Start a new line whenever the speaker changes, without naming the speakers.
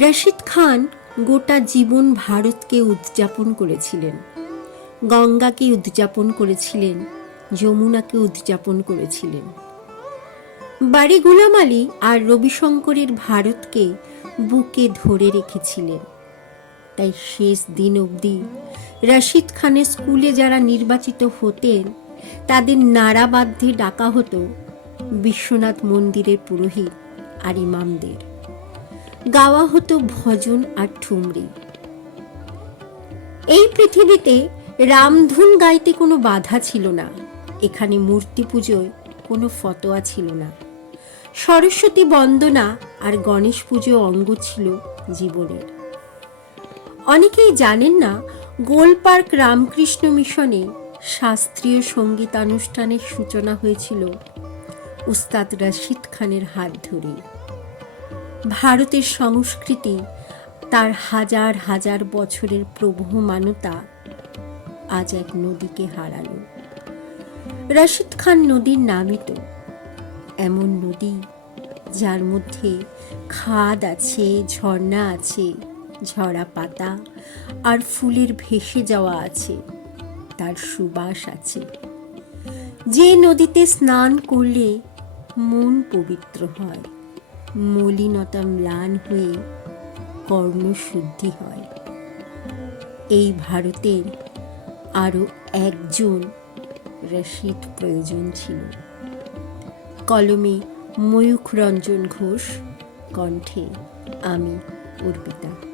রশিদ খান গোটা জীবন ভারতকে উদযাপন করেছিলেন। গঙ্গাকে উদযাপন করেছিলেন, যমুনাকে উদযাপন করেছিলেন। বাড়ি গুলাম আলী আর রবিশঙ্করের ভারতকে বুকে ধরে রেখেছিলেন। তাই শেষ দিন অবধি রশিদ খানের স্কুলে যারা নির্বাচিত হতেন, তাদের নাড়াবাধ্যে ডাকা হতো বিশ্বনাথ মন্দিরের পুরোহিত আর ইমামদের। গাওয়া হতো ভজন আর ঠুমরি। এই পৃথিবীতে রামধুন গাইতে কোনো বাধা ছিল না, এখানে মূর্তি পুজোয় কোনো ফতোয়া ছিল না। সরস্বতী বন্দনা আর গণেশ পুজো অঙ্গ ছিল জীবনের। অনেকেই জানেন না গোলপার্ক রামকৃষ্ণ মিশনে শাস্ত্রীয় সঙ্গীতানুষ্ঠানের সূচনা হয়েছিল উস্তাদ রশিদ খানের হাত ধরে। ভারতের সংস্কৃতি, তার হাজার হাজার বছরের প্রবহমানতা আজ এক নদীকে হারালো। রশিদ খান নদীর নামই তো, এমন নদী যার মধ্যে খাদ আছে, ঝর্ণা আছে ঝরা পাতা আর ফুলের ভেসে যাওয়া আছে, তার সুবাস আছে। যে নদীতে স্নান করলে মন পবিত্র হয় মলিনতা ম্লান হয়ে কর্মশুদ্ধি হয়। এই ভারতের আরও একজন রশিদ প্রয়োজন ছিল। কলমে ময়ূখ রঞ্জন ঘোষ, কণ্ঠে আমি অর্পিতা।